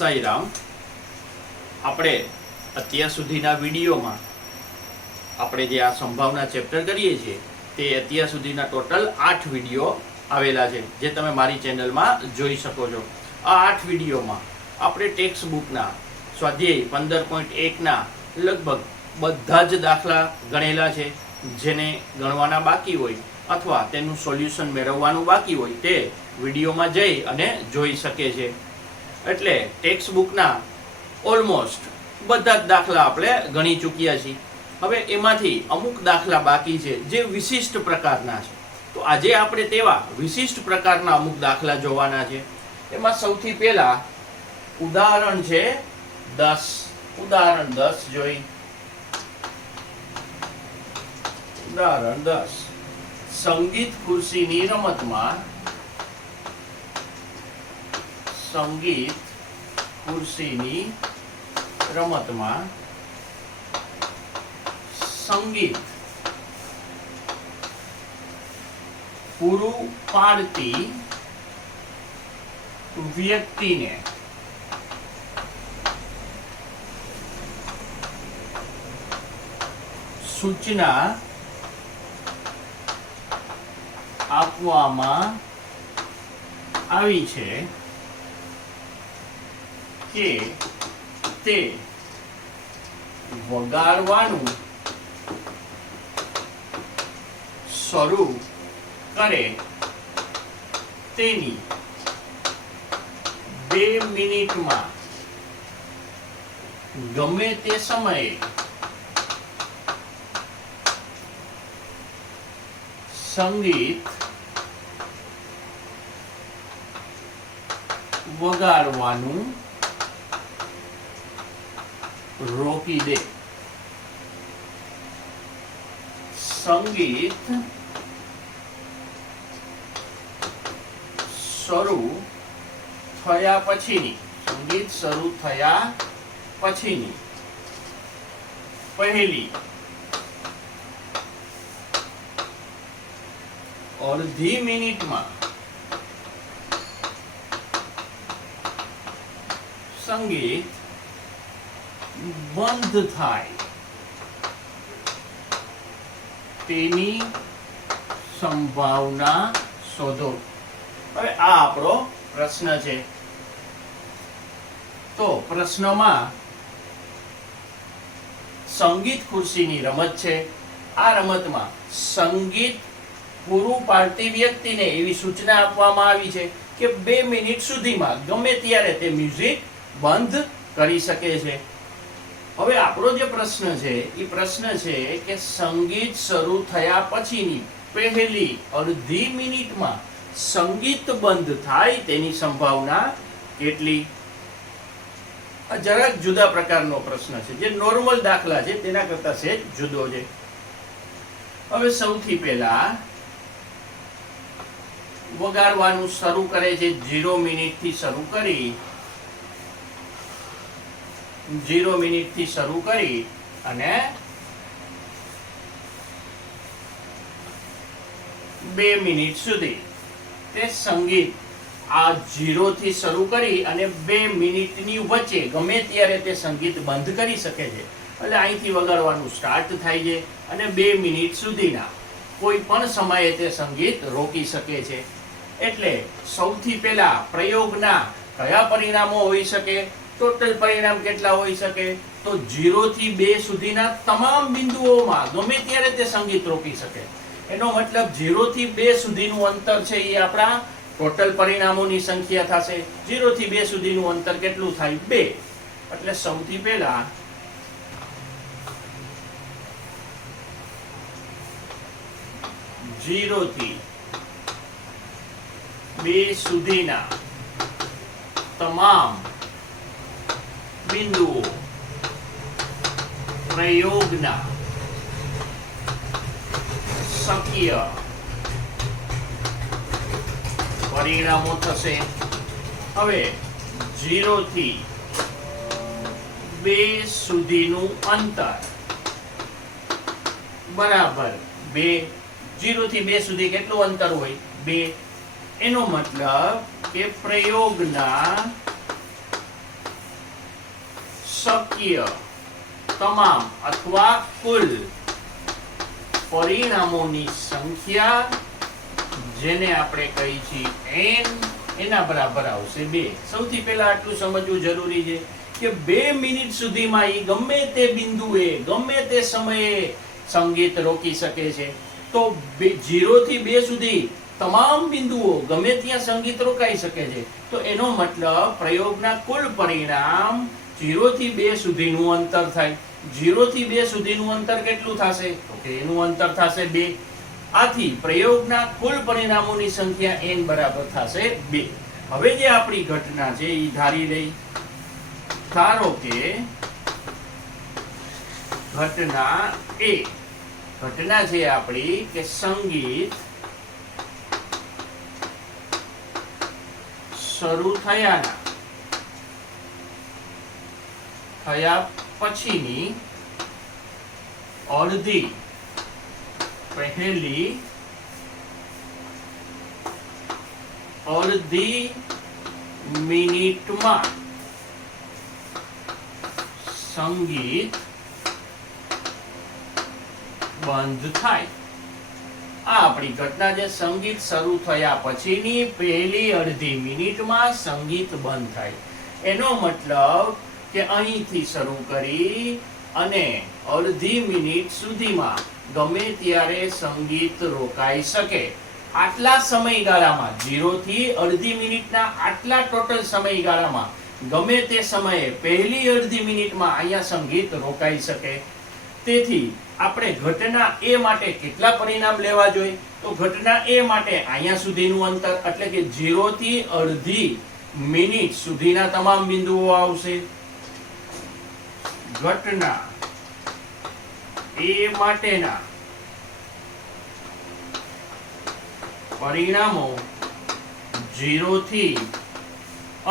સાઈરામ. આપણે અત્યાર સુધીના વિડીયોમાં આપણે જે આ સંભાવના ચેપ્ટર કરીએ છીએ તે અત્યાર સુધીના ટોટલ 8 વિડીયો આવેલા છે, જે તમે મારી ચેનલમાં જોઈ શકો છો. આ 8 વિડીયોમાં આપણે ટેક્સ્ટ બુકના સ્વાધ્યાય 15.1ના લગભગ બધા જ દાખલા ગણેલા છે. જેને ગણવાના બાકી હોય અથવા તેનું સોલ્યુશન મેળવવાનું બાકી હોય તે વિડીયોમાં જઈ અને જોઈ શકે છે. એટલે ટેક્સ્ટ બુકના ઓલમોસ્ટ બધા જ દાખલા આપણે ગણી ચૂક્યા છીએ. હવે એમાંથી અમુક દાખલા બાકી છે જે વિશિષ્ટ પ્રકારના છે. તો આજે આપણે તેવા વિશિષ્ટ પ્રકારના અમુક દાખલા જોવાના છે. એમાં સૌથી પહેલા ઉદાહરણ છે 10. ઉદાહરણ 10 જોઈ. ઉદાહરણ 10. સંગીત ખુરશીની રમતમાં સંગીત ખુરશીની રમતમાં સંગીત પૂરું પાડતી વ્યક્તિને સૂચના આપવામાં આવી છે કે તે વગાડવાનું શરૂ કરે તેની 2 મિનિટમાં ગમે તે સમયે સંગીત વગાડવાનું રોકી દે. સંગીત શરૂ થયા પછીની પહેલી અડધી મિનિટમાં સંગીત બંધ થાય તેની સંભાવના શોધો. હવે આ આપણો પ્રશ્ન છે. તો પ્રશ્નમાં સંગીત ખુરશીની રમત છે. આ રમતમાં સંગીત પૂરું પાડતી વ્યક્તિને એવી સૂચના આપવામાં આવી છે કે 2 મિનિટ સુધીમાં ગમે ત્યારે તે મ્યુઝિક બંધ કરી શકે છે. હવે આપણો જે પ્રશ્ન છે એ પ્રશ્ન છે કે સંગીત શરૂ થયા પછીની પહેલી અડધી મિનિટમાં સંગીત બંધ થાય તેની સંભાવના કેટલી? આ જરાક જુદા પ્રકારનો પ્રશ્ન છે. જે નોર્મલ દાખલા છે તેના કરતા સહેજ જુદો છે. હવે સૌથી પહેલા વગાડવાનું શરૂ કરે છે 0 મિનિટથી શરૂ કરી અને 2 મિનિટ સુધી તે સંગીત આ 0 થી શરૂ કરી અને 2 મિનિટની વચ્ચે ગમે ત્યારે તે સંગીત બંધ કરી શકે છે. એટલે અહીંથી વગાડવાનું સ્ટાર્ટ થાય છે અને 2 મિનિટ સુધીના કોઈ પણ સમયે તે સંગીત રોકી શકે છે. એટલે સૌથી પહેલા પ્રયોગના કયા પરિણામો હોઈ શકે? ટોટલ પરિણામ કેટલા હોઈ શકે? તો 0 થી 2 સુધીના તમામ બિંદુઓમાં ગમે ત્યારે તે સંગીત રોકી શકે. એનો મતલબ 0 થી 2 સુધીનું અંતર છે એ આપણા ટોટલ પરિણામોની સંખ્યા થશે. 0 થી 2 સુધીનું અંતર કેટલું થાય? 2. એટલે સૌથી પહેલા ઝીરો થી 2 સુધીના તમામ બિંદુઓ પ્રયોગના શક્ય પરિણામો થશે. હવે 0 થી 2 સુધીનું અંતર બરાબર 2. 0 થી 2 સુધી કેટલું અંતર હોય? 2. એનો મતલબ કે પ્રયોગના શક્ય તમામ અથવા કુલ પરિણામોની સંખ્યા, જેને આપણે કહી છીએ n, એના બરાબર આવશે 2. સૌથી પહેલા આટલું સમજવું જરૂરી છે કે 2 મિનિટ સુધીમાં એ ગમે તે બિંદુએ ગમે તે સમયે સંગીત રોકી શકે છે. તો 0 થી 2 સુધી તમામ બિંદુઓ ગમે ત્યાં સંગીત રોકાઈ શકે છે. તો એનો મતલબ પ્રયોગના કુલ પરિણામ 0 થી 2 સુધીનું અંતર થાય. 0 થી 2 સુધીનું અંતર કેટલું થશે? તો કે એનું અંતર થશે 2. આથી પ્રયોગના કુલ પરિણામોની સંખ્યા n બરાબર થશે 2. હવે જે આપણી ઘટના છે એ ધારી લઈ. ધારો કે ઘટના A, ઘટના છે આપણી કે સંગીત શરૂ થયા પછીની પહેલી અડધી મિનિટમાં સંગીત બંધ થાય. આ આપણી ઘટના છે. સંગીત શરૂ થયા પછીની પહેલી અડધી મિનિટમાં સંગીત બંધ થાય. એનો મતલબ કે અહીંથી શરૂ કરી અને અડધી મિનિટ સુધીમાં ગમે ત્યારે સંગીત રોકાઈ શકે. આટલા સમયગાળામાં 0 થી અડધી મિનિટના આટલા ટોટલ સમયગાળામાં ગમે તે સમયે પહેલી અડધી મિનિટમાં અહીંયા સંગીત રોકાઈ શકે. તેથી આપણે ઘટના A માટે કેટલા પરિણામ લેવા જોઈએ? તો ઘટના A માટે અહીંયા સુધીનું અંતર એટલે કે 0 થી અડધી મિનિટ સુધીના તમામ બિંદુઓ આવશે. ઘટના A માટેના પરિણામો 0 થી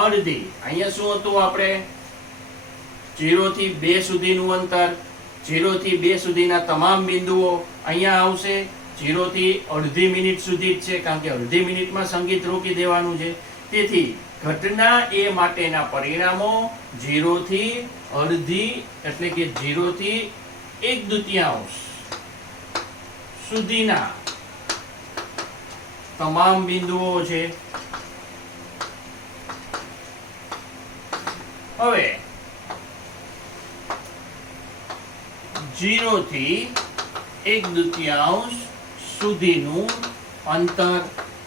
અડધી, અહીંયા શું હતું આપણે 0 થી 2 સુધીનું અંતર, 0 થી 2 સુધીના તમામ બિંદુઓ અહીંયા આવશે. 0 થી અડધી મિનિટ સુધી જ છે, કારણ કે અડધી મિનિટમાં સંગીત રોકી દેવાનું છે. તેથી ઘટના A માટેના પરિણામો 0 થી અડધી એટલે કે 0 થી 1/2 સુધીના તમામ બિંદુઓ છે. હવે 0 થી 1/2 સુધીનું અંતર,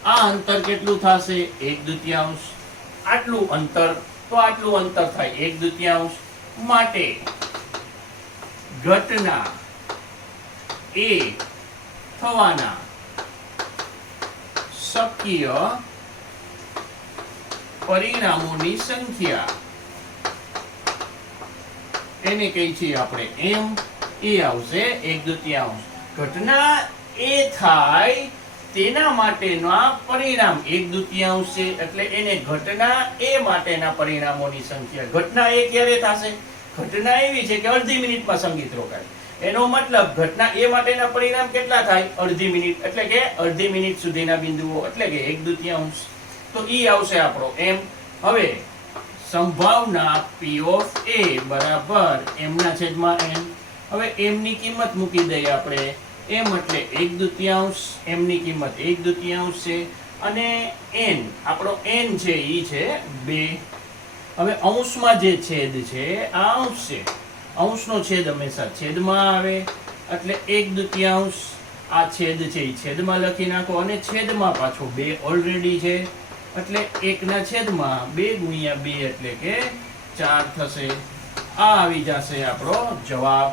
આ અંતર કેટલું થશે? 1/2. આટલું અંતર, તો આટલું અંતર થાય 1/2 માટે ઘટના A થવાના શક્ય પરિણામોની સંખ્યા, એને કહી છીએ આપણે m. એ આવશે 1/2. ઘટના A થાય તેના માટેના પરિણામ 1/2 છે, એટલે એને ઘટના A માટેના પરિણામોની સંખ્યા. ઘટના A ક્યારે થશે? ઘટના એવી છે કે અડધી મિનિટમાં સંગીત રોકાય. એનો મતલબ ઘટના A માટેના પરિણામ કેટલા થાય? અડધી મિનિટ, એટલે કે અડધી મિનિટ સુધીના બિંદુઓ, એટલે કે 1/2. તો ઈ આવશે આપણો m. હવે સંભાવના P of A બરાબર m ના છેદમાં n. હવે m ની કિંમત મૂકી દઈએ આપણે. m એટલે 1/2, m ની કિંમત 1/2 છે, અને n આપણો n છે ઈ છે 2. હવે અંશમાં જે છેદ છે આ અંશ છે. અંશનો છેદ હંમેશા છેદમાં આવે, એટલે 1/2. આ છેદ છે એ છેદમાં લખી નાખો, અને છેદમાં પાછો 2 ઓલરેડી છે, એટલે 1 ના છેદમાં 2 ગુણ્યા 2 એટલે કે 4 થશે. આ આવી જશે આપણો જવાબ.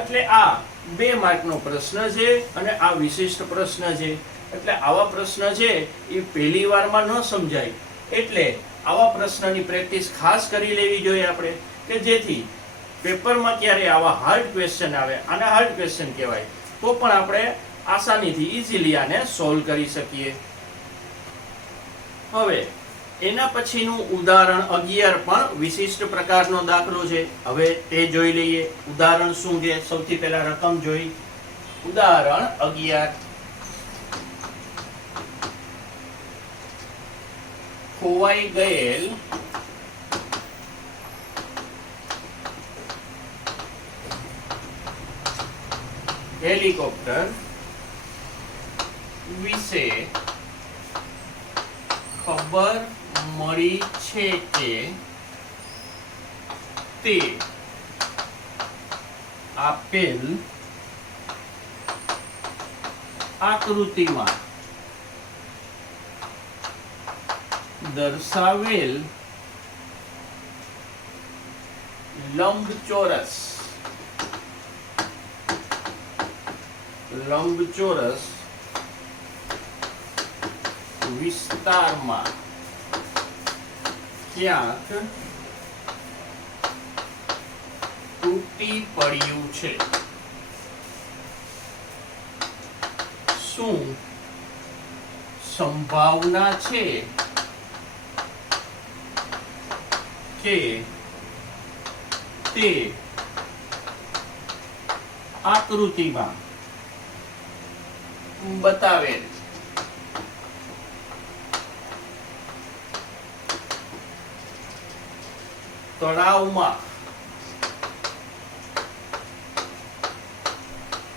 એટલે આ 2 માર્કનો પ્રશ્ન છે, અને આ વિશિષ્ટ પ્રશ્ન છે. એટલે આવા પ્રશ્ન છે એ પહેલી વારમાં ન સમજાય, એટલે આવા પ્રશ્નની પ્રેક્ટિસ ખાસ કરી લેવી જોઈએ આપણે, કે જેથી પેપરમાં ક્યારે આવા હાર્ડ ક્વેશ્ચન આવે, આના હાર્ડ ક્વેશ્ચન કહેવાય, તો પણ આપણે આસાનીથી ઇઝીલી આને સોલ્વ કરી શકીએ. હવે એના પછીનું ઉદાહરણ 11 પણ વિશિષ્ટ પ્રકારનો દાખલો છે. હવે તે જોઈ લઈએ. ઉદાહરણ શું છે? સૌથી પહેલા રકમ જોઈ. ઉદાહરણ 11. ખોવાઈ ગયેલ હેલિકોપ્ટર વિશે ખબર મળી છે કે તે આપેલ આકૃતિમાં દર્શાવેલ લંબચોરસ વિસ્તારમાં ક્યાંક તૂટી પડ્યું છે. શું સંભાવના છે કે તે આકૃતિમાં બતાવેલ તળાવમાં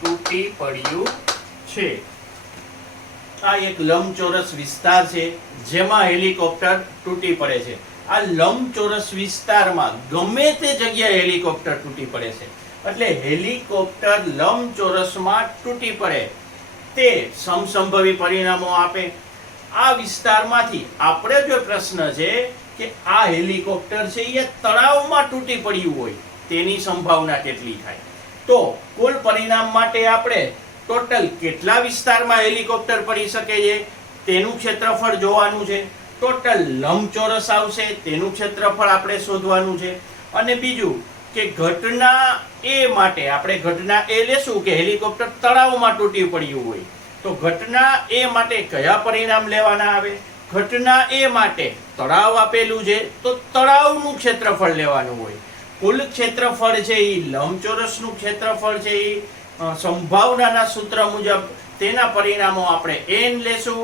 તૂટી પડ્યું છે? આ એક લંબચોરસ વિસ્તાર છે જેમાં હેલિકોપ્ટર તૂટી પડે છે. આ લંબચોરસ વિસ્તારમાં ગમે તે જગ્યાએ હેલિકોપ્ટર તૂટી પડે છે. એટલે હેલિકોપ્ટર લંબચોરસમાં તૂટી પડે તે સમસંભવી પરિણામો આપે. આ વિસ્તારમાંથી આપણે જો પ્રશ્ન છે કે આ હેલિકોપ્ટર છે એ તળાવમાં તૂટી પડ્યું હોય તેની સંભાવના કેટલી થાય, તો કુલ પરિણામ માટે આપણે ટોટલ કેટલા વિસ્તારમાં હેલિકોપ્ટર પડી શકે છે તેનું ક્ષેત્રફળ જોવાનું છે. ટોટલ લંબચોરસ આવશે તેનું ક્ષેત્રફળ આપણે શોધવાનું છે. અને બીજું કે ઘટના એ માટે આપણે ઘટના એ લેશું કે હેલિકોપ્ટર તળાવમાં તૂટી પડ્યું હોય, તો ઘટના એ માટે કયા પરિણામ લેવાના આવે? ઘટના એ માટે તળાવ આપેલું છે તો તળાવનું ક્ષેત્રફળ લેવાનું હોય. કુલ ક્ષેત્રફળ છે એ લંબચોરસનું ક્ષેત્રફળ છે એ સંભાવનાના સૂત્ર મુજબ તેના પરિણામો આપણે n લેશું.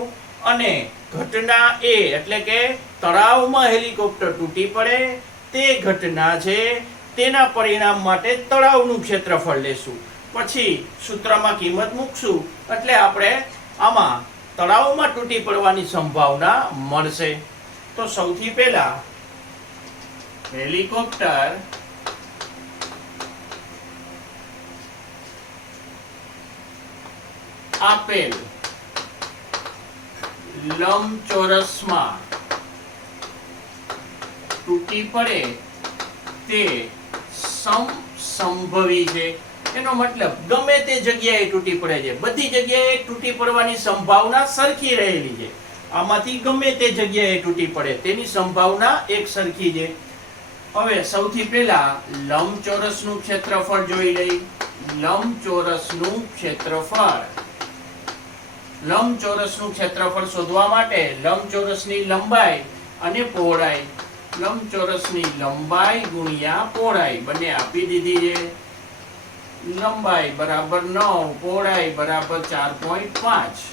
અને ઘટના એ એટલે કે તળાવમાં હેલિકોપ્ટર તૂટી પડે તે ઘટના છે તેના પરિણામ માટે તળાવનું ક્ષેત્રફળ લેશું. પછી સૂત્રમાં કિંમત મૂકશું એટલે આપણે આમાં તળાવમાં તૂટી પડવાની સંભાવના મળશે. તો સૌથી પહેલા હેલિકોપ્ટર આપેલ લંબચોરસમાં તૂટી પડે તે સમસંભવી છે. એનો મતલબ ગમે તે જગ્યાએ તૂટી પડે છે, બધી જગ્યાએ તૂટી પડવાની સંભાવના સરખી રહેલી છે. આમાંથી ગમે તે જગ્યાએ તૂટી પડે તેની સંભાવના એક સરખી છે. હવે સૌથી પહેલા લંબચોરસનું ક્ષેત્રફળ જોઈ લઈ. લંબચોરસનું ક્ષેત્રફળ શોધવા માટે લંબચોરસની લંબાઈ અને પહોળાઈ, લંબચોરસની લંબાઈ ગુણ્યા પહોળાઈ બંને આપી દીધી છે. લંબાઈ બરાબર 9, પહોળાઈ બરાબર 4.5.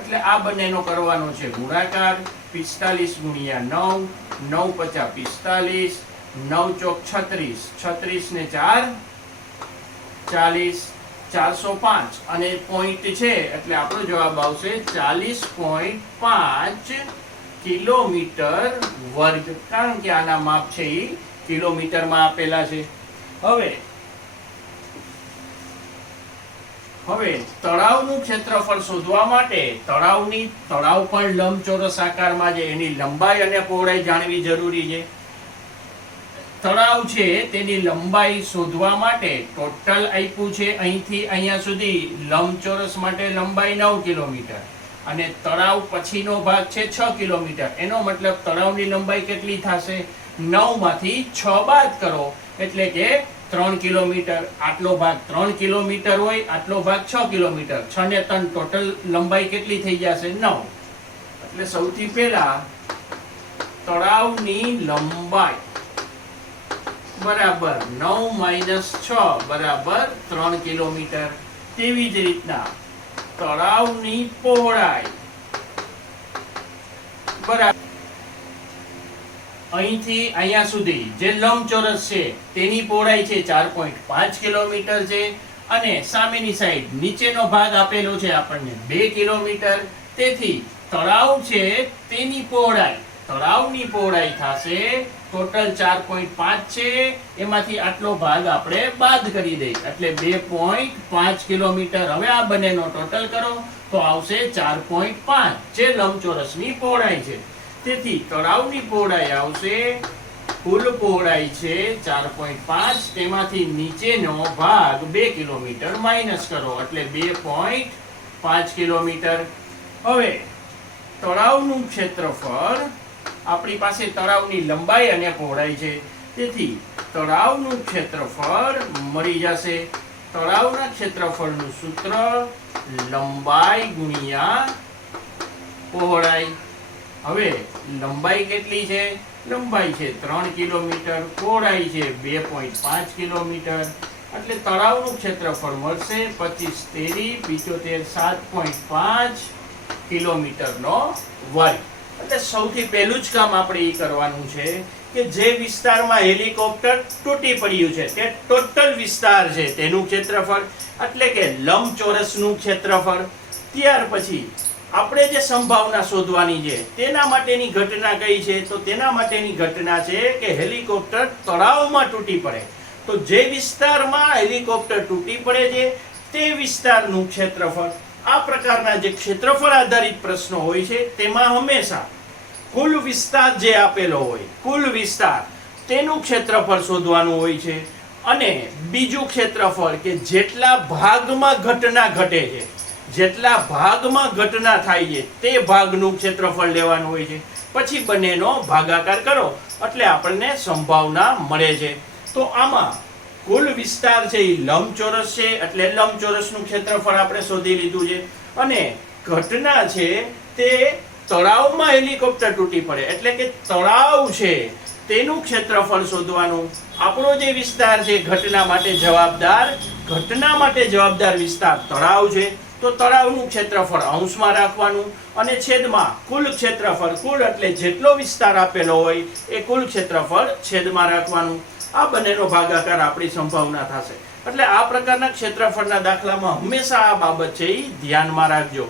એટલે આ બંનેનો કરવાનો છે ગુણાકાર. 45 ગુણ્યા 9, 9 પચા 45, 9 ચોક 36, 36 ને 4 40, 405 અને પોઈન્ટ છે એટલે આપણો જવાબ આવશે 40.5 કિલોમીટર વર્ગ. કારણ કે આના માપ છે એ કિલોમીટરમાં આપેલા છે. હવે તળાવનું ક્ષેત્રફળ શોધવા માટે તળાવ પણ લંબચોરસ આકારમાં છે, એની લંબાઈ અને પહોળાઈ જાણવી જરૂરી છે. તળાવ છે તેની લંબાઈ શોધવા માટે ટોટલ આપ્યું છે અહીંથી અહીંયા સુધી લંબચોરસ માટે લંબાઈ 9 કિલોમીટર અને તળાવ પછીનો ભાગ છે 6 કિલોમીટર. એનો મતલબ તળાવની લંબાઈ કેટલી થશે? 9 માંથી 6 બાદ કરો એટલે કે 3 કિલોમીટર. આટલો ભાગ 3 કિલોમીટર હોય, આટલો ભાગ 6 કિલોમીટર. 6 ને 3 ટોટલ લંબાઈ કેટલી થઈ જશે? 9. એટલે સૌથી પહેલા તળાવની લંબાઈ બરાબર 9 - 6 બરાબર 3 કિલોમીટર. તેવી જ રીતના તળાવની પહોળાઈ બરાબર અહીંથી અહીંયા સુધી જે લંબચોરસ છે તેની પહોળાઈ છે 4.5 કિલોમીટર છે અને સામેની સાઈડ નીચેનો ભાગ આપેલો છે આપણને 2 કિલોમીટર. તેથી તળાવ છે તેની પહોળાઈ, તળાવની પહોળાઈ થશે ટોટલ 4.5 છે, એમાંથી આટલો ભાગ આપણે બાદ કરી દઈએ એટલે 2.5 કિલોમીટર. હવે આ બંનેનો ટોટલ કરો તો આવશે 4.5 જે લંબચોરસની પહોળાઈ છે. તેથી તળાવની પહોળાઈ આવશે, કુલ પહોળાઈ છે 4.5, તેમાંથી નીચેનો ભાગ 2 કિલોમીટર માઇનસ કરો એટલે 2.5 કિલોમીટર. હવે તળાવનું ક્ષેત્રફળ, આપણી પાસે તળાવની લંબાઈ અને પહોળાઈ છે, તેથી તળાવનું ક્ષેત્રફળ મળી જશે. તળાવના ક્ષેત્રફળનું સૂત્ર લંબાઈ ગુણ્યા પહોળાઈ. હવે લંબાઈ કેટલી છે? લંબાઈ છે 3 કિલોમીટર, પહોળાઈ છે 2.5 કિલોમીટર, એટલે તળાવનું ક્ષેત્રફળ મળશે 25 13 75 7.5 કિલોમીટરનો વર્ગ. એટલે સૌથી પહેલું જ કામ આપણે એ કરવાનું છે કે જે વિસ્તારમાં હેલિકોપ્ટર તૂટી પડ્યું છે તે ટોટલ વિસ્તાર છે તેનું ક્ષેત્રફળ, એટલે કે લંબચોરસનું ક્ષેત્રફળ. ત્યાર પછી આપણે જે સંભાવના શોધવાની છે તેના માટેની ઘટના કઈ છે? તો તેના માટેની ઘટના છે કે હેલિકોપ્ટર તળાવમાં તૂટી પડે. તો જે વિસ્તારમાં હેલિકોપ્ટર તૂટી પડે છે તે વિસ્તારનું ક્ષેત્રફળ. આ પ્રકારના જે ક્ષેત્રફળ આધારિત પ્રશ્નો હોય છે તેમાં હંમેશા કુલ વિસ્તાર જે આપેલો હોય, કુલ વિસ્તાર તેનું ક્ષેત્રફળ શોધવાનું હોય છે. અને બીજું ક્ષેત્રફળ કે જેટલા ભાગમાં ઘટના ઘટે છે, જેટલા ભાગમાં ઘટના થાય છે તે ભાગનું ક્ષેત્રફળ લેવાનું હોય છે. પછી બંનેનો ભાગાકાર કરો એટલે આપણને સંભાવના મળે છે. તો આમાં કુલ વિસ્તાર છે એ લંબચોરસ છે એટલે લંબચોરસનું ક્ષેત્રફળ આપણે શોધી લીધું છે. અને ઘટના છે તે તળાવમાં હેલિકોપ્ટર તૂટી પડે એટલે કે તળાવ છે તેનું ક્ષેત્રફળ શોધવાનું. આપણો જે વિસ્તાર છે ઘટના માટે જવાબદાર વિસ્તાર તળાવ છે, તો તળાવનું ક્ષેત્રફળ અંશમાં રાખવાનું અને છેદમાં કુલ ક્ષેત્રફળ, કુલ એટલે જેટલો વિસ્તાર આપેલો હોય એ કુલ ક્ષેત્રફળ છેદમાં રાખવાનું. આ બંનેનો ભાગાકાર આપણી સંભાવના થશે. એટલે આ પ્રકારના ક્ષેત્રફળના દાખલામાં હંમેશા આ બાબત છે એ ધ્યાનમાં રાખજો.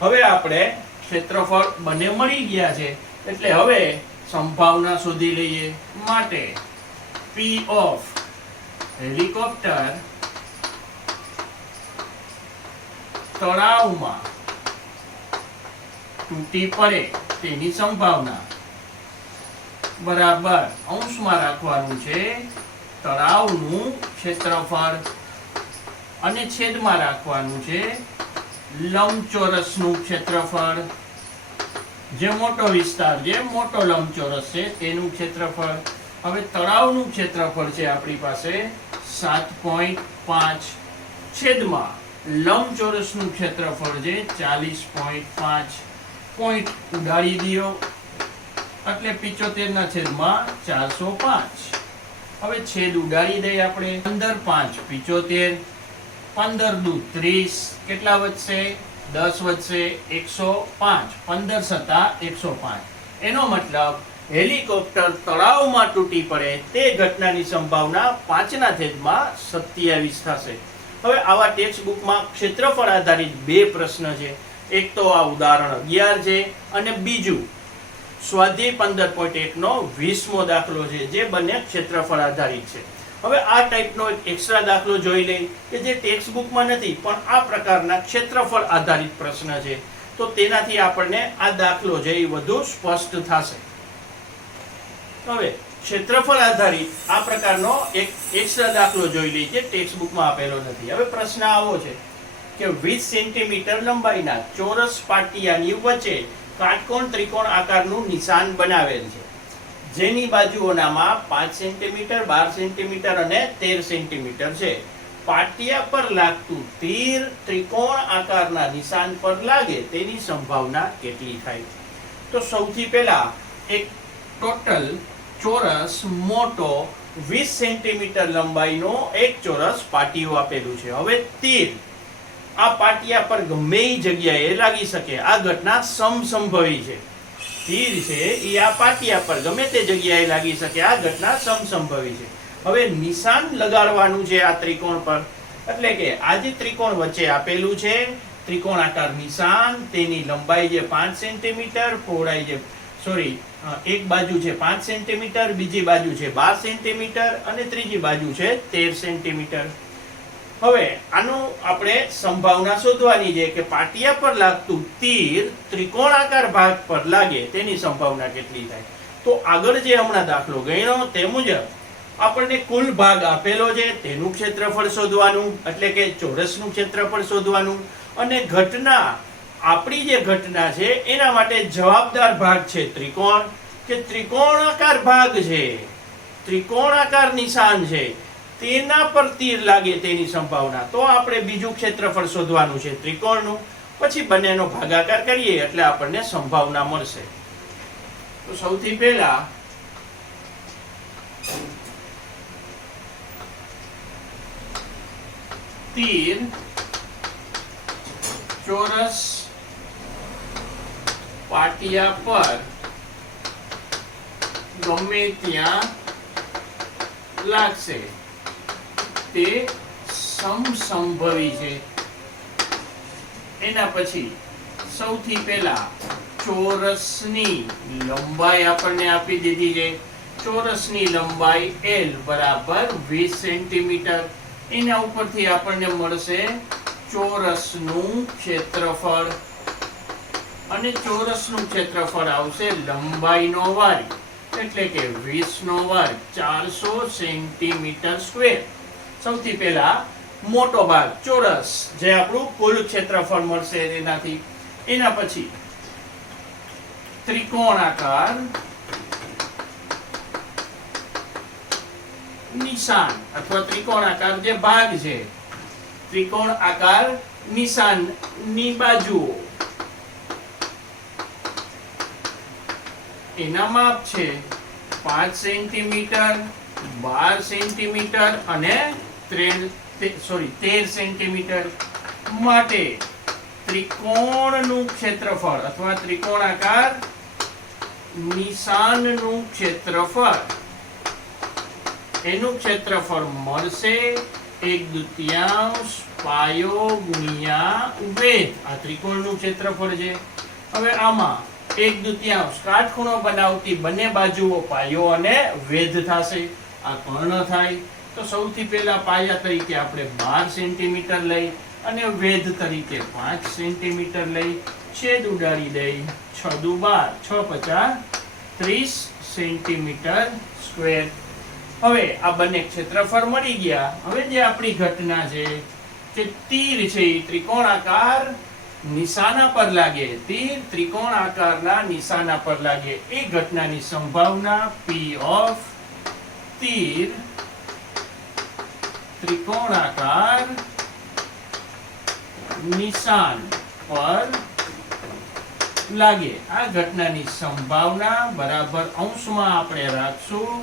હવે આપણે ક્ષેત્રફળ બંને મળી ગયા છે એટલે હવે સંભાવના શોધી લઈએ. માટે P ઓફ હેલિકોપ્ટર તળાવમાં તૂટી પડે તેની સંભાવના બરાબર અંશમાં રાખવાનું છે તળાવનું ક્ષેત્રફળ અને છેદમાં રાખવાનું છે લંબચોરસનું ક્ષેત્રફળ. જે મોટો વિસ્તાર, જે મોટો લંબચોરસ છે તેનું ક્ષેત્રફળ. હવે તળાવનું ક્ષેત્રફળ છે આપણી પાસે 7.5 છેદમાં લંબચોરસનું ક્ષેત્રફળ છે 40.5. પોઈન્ટ ઉડાડી દો એટલે 75 ના છેદમાં 405. હવે છેદ ઉડાડી દઈએ આપણે. 15 5 75, 15 દુ 30, કેટલા વધશે? 10 વધશે, 105. 15 7 105. એનો મતલબ હેલિકોપ્ટર તળાવમાં તૂટી પડે તે ઘટનાની સંભાવના 5/27 થશે. હવે આવા ટેક્સ્ટ બુકમાં ક્ષેત્રફળ આધારિત બે પ્રશ્ન છે. એક તો આ ઉદાહરણ 11 છે અને બીજું સ્વાધ્યાય 15.1 નો 20મો દાખલો છે, જે બંને ક્ષેત્રફળ આધારિત છે. હવે આ ટાઈપનો એક એક્સ્ટ્રા દાખલો જોઈ લઈ કે જે ટેક્સ્ટ બુકમાં નથી પણ આ પ્રકારના ક્ષેત્રફળ આધારિત પ્રશ્ન છે. તો તેનાથી આપણને આ દાખલો છે એ વધુ સ્પષ્ટ થશે. હવે ક્ષેત્રફળ આધારિત આ પ્રકારનો એક એક્સ્ટ્રા દાખલો જોઈ લઈએ જે ટેક્સ્ટ બુકમાં આપેલો નથી. હવે પ્રશ્ન આવો છે કે 20 સેન્ટીમીટર લંબાઈના ચોરસ પાટિયાની વચ્ચે કાટકોણ ત્રિકોણ આકારનું નિશાન બનાવેલ છે, જેની બાજુઓનામાં 5 સેન્ટીમીટર, 12 સેન્ટીમીટર અને 13 સેન્ટીમીટર છે. પાટિયા પર લાગતું તીર ત્રિકોણ આકારના નિશાન પર લાગે તેની સંભાવના કેટલી થાય? તો સૌથી પહેલા એક ટોટલ ચોરસ મોટો 20 સેન્ટીમીટર લંબાઈનો એક ચોરસ પાટિયું આપેલું છે. હવે તીર આ પાટિયા પર ગમે એ જગ્યાએ લાગી શકે. આ ઘટના સમસંભવી છે. તીર છે એ આ પાટિયા પર ગમે તે જગ્યાએ લાગી શકે. આ ઘટના સમસંભવી છે. હવે નિશાન લગાડવાનું છે આ ત્રિકોણ પર. એટલે કે આ જે ત્રિકોણ વચ્ચે આપેલું છે, ત્રિકોણાકાર નિશાન, તેની લંબાઈ જે 5 સેન્ટીમીટર, પહોળાઈ જે એક બાજુ છે 5 સેન્ટીમીટર, બીજી બાજુ છે 12 સેન્ટીમીટર અને ત્રીજી બાજુ છે 13 સેન્ટીમીટર. હવે આનું આપણે સંભાવના શોધવાની છે કે પાટિયા પર લાગતું તીર ત્રિકોણાકાર ભાગ પર લાગે તેની સંભાવના કેટલી થાય. તો આગળ જે હમણાં દાખલો ગણ્યો તે મુજબ આપણને કુલ ભાગ આપેલો છે તેનું ક્ષેત્રફળ શોધવાનું, એટલે કે ચોરસનું ક્ષેત્રફળ શોધવાનું, અને ઘટના આપણી જે ઘટના છે એના માટે જવાબદાર ભાગ છે ત્રિકોણ, કે ત્રિકોણાકાર ભાગ છે, ત્રિકોણાકાર નિશાન છે, તેના પર તીર લાગે તેની સંભાવના. તો આપણે બીજું ક્ષેત્રફળ શોધવાનું છે ત્રિકોણનું, પછી બંનેનો ભાગાકાર કરીએ એટલે આપણને સંભાવના મળશે. તો સૌથી પહેલા તીર ચોરસ પાટિયા પર ગમે ત્યાં લાગશે તે સમસંભવી છે. એના પછી સૌથી પહેલા ચોરસની લંબાઈ આપણને આપી દીધી છે. ચોરસની લંબાઈ L બરાબર 20 સેન્ટીમીટર. એના ઉપરથી આપણને મળશે ચોરસનું ક્ષેત્રફળ, અને ચોરસનું ક્ષેત્રફળ આવશે લંબાઈનો વર્ગ, એટલે કે 20 નો વર્ગ, 400 સેન્ટીમીટર સ્ક્વેર. સૌથી પહેલા મોટો ભાગ ચોરસ જે આપણું કુલ ક્ષેત્રફળ મળશે એનાથી. એના પછી ત્રિકોણાકાર નિશાન અથવા ત્રિકોણાકાર જે ભાગ છે, ત્રિકોણ આકાર નિશાનની બાજુઓ, એના માપ છે 5 સેન્ટીમીટર, 12 સેન્ટીમીટર અને 13 સેન્ટીમીટર. માટે ત્રિકોણનું ક્ષેત્રફળ અથવા ત્રિકોણાકાર નિશાનનું ક્ષેત્રફળ, એનું ક્ષેત્રફળ મળશે 1/2 પાયો ગુણ્યા વેધ. આ ત્રિકોણનું ક્ષેત્રફળ છે. હવે આમાં 1/2 કાટખૂણો બનાવતી બંને બાજુઓ પાયો અને વેધ થશે. આ કર્ણ થાય. તો સૌથી પહેલા પાયા તરીકે આપણે 12 સેન્ટીમીટર લઈ અને વેધ તરીકે 5 સેન્ટીમીટર લઈ છેદ ઉડાડી દઈ. 6 દુ 12, 6 પચા 30 સેન્ટીમીટર સ્ક્વેર. હવે આ બંને ક્ષેત્રફળ મળી ગયા. હવે જે આપણી ઘટના છે કે તીર છે એ ત્રિકોણાકાર નિશાના પર લાગે, તીર ત્રિકોણ આકારના નિશાના પર લાગે, એ ઘટનાની સંભાવના P ઓફ તીર ત્રિકોણાકાર નિશાન પર લાગે, આ ઘટનાની સંભાવના બરાબર અંશમાં આપણે રાખશું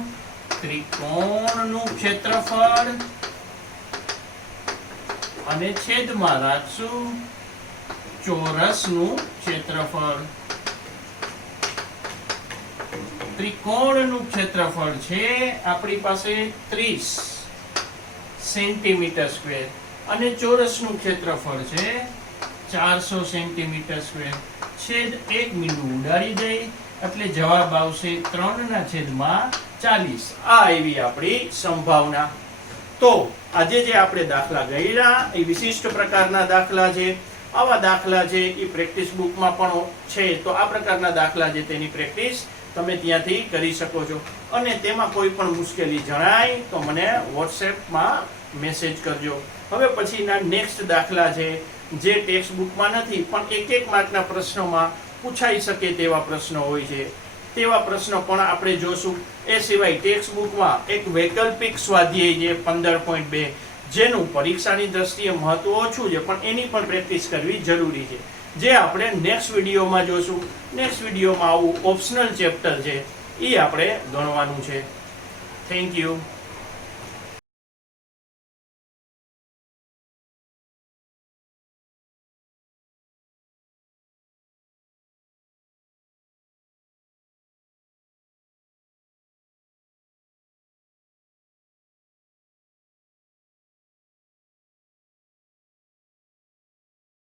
ત્રિકોણનું ક્ષેત્રફળ અને છેદમાં રાખશું ચોરસનું ક્ષેત્રફળ. ત્રિકોણનું ક્ષેત્રફળ છે આપણી પાસે 30 સેન્ટીમીટર સ્ક્વેર અને ચોરસનું ક્ષેત્રફળ છે 400 સેન્ટીમીટર સ્ક્વેર. છેદ 1 બિંદુ ઉડાડી દઈ એટલે જવાબ આવશે 3/40. આ એવી આપણી સંભાવના. તો આજે જે આપણે દાખલા ગણ્યા એ વિશિષ્ટ પ્રકારના દાખલા છે. આવા દાખલા છે એ પ્રેક્ટિસ બુકમાં પણ છે. તો આ પ્રકારના દાખલા છે તેની પ્રેક્ટિસ તમે ત્યાંથી કરી શકો છો. અને તેમાં કોઈ પણ મુશ્કેલી જણાય તો મને વોટ્સએપમાં મેસેજ કરજો. હવે પછીના નેક્સ્ટ દાખલા છે જે ટેક્સ્ટ બુકમાં નથી પણ એક માર્કના પ્રશ્નોમાં પૂછાઈ શકે તેવા પ્રશ્નો હોય છે. તેવા પ્રશ્નો પણ આપણે જોશું. એ સિવાય ટેક્સ્ટ બુકમાં એક વૈકલ્પિક સ્વાધ્યાય છે 15.2 જેનું પરીક્ષાની દ્રષ્ટિએ મહત્વ ઓછું છે પણ એની પણ પ્રેક્ટિસ કરવી જરૂરી છે, જે આપણે નેક્સ્ટ વિડીયોમાં જોશું. નેક્સ્ટ વિડીયોમાં આવું ઓપ્શનલ ચેપ્ટર છે એ આપણે ગણવાનું છે. Thank you.